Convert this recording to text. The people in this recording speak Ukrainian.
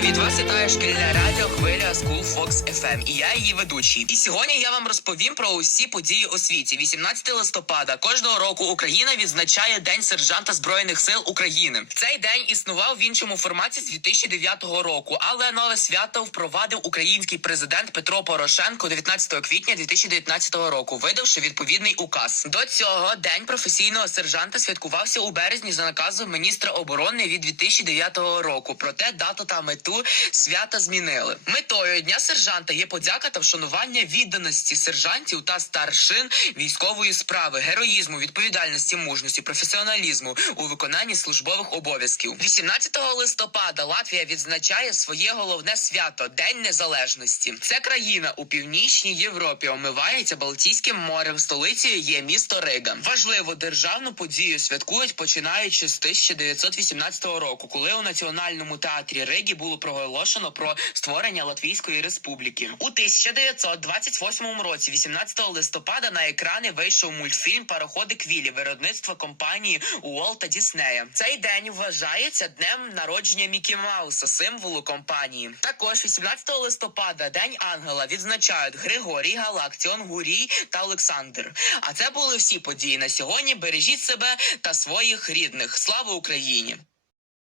Привіт! Вас вітає шкільне радіо Хвиля School Fox FM і я її ведучий. І сьогодні я вам розповім про усі події у світі. 18 листопада кожного року Україна відзначає День сержанта збройних сил України. Цей день існував в іншому форматі з 2009 року, але нове свято впровадив український президент Петро Порошенко 19 квітня 2019 року, видавши відповідний указ. До цього день професійного сержанта святкувався у березні за наказом міністра оборони від 2009 року. Проте дату та мету свята змінили. Метою дня сержанта є подяка та вшанування відданості сержантів та старшин військової справи, героїзму, відповідальності, мужності, професіоналізму у виконанні службових обов'язків. 18 листопада Латвія відзначає своє головне свято День Незалежності. Це країна у північній Європі омивається Балтійським морем. Столицею є місто Рига. Важливу державну подію святкують починаючи з 1918 року, коли у національному театрі Риги було проголошено про створення Латвійської республіки. У 1928 році, 18 листопада, на екрани вийшов мультфільм Пароходи Квілі виробництва компанії Уолта Діснея. Цей день вважається днем народження Мікі Мауса, символу компанії. Також 18 листопада, День Ангела, відзначають Григорій, Галактіон, Гурій та Олександр. А це були всі події на сьогодні. Бережіть себе та своїх рідних. Слава Україні!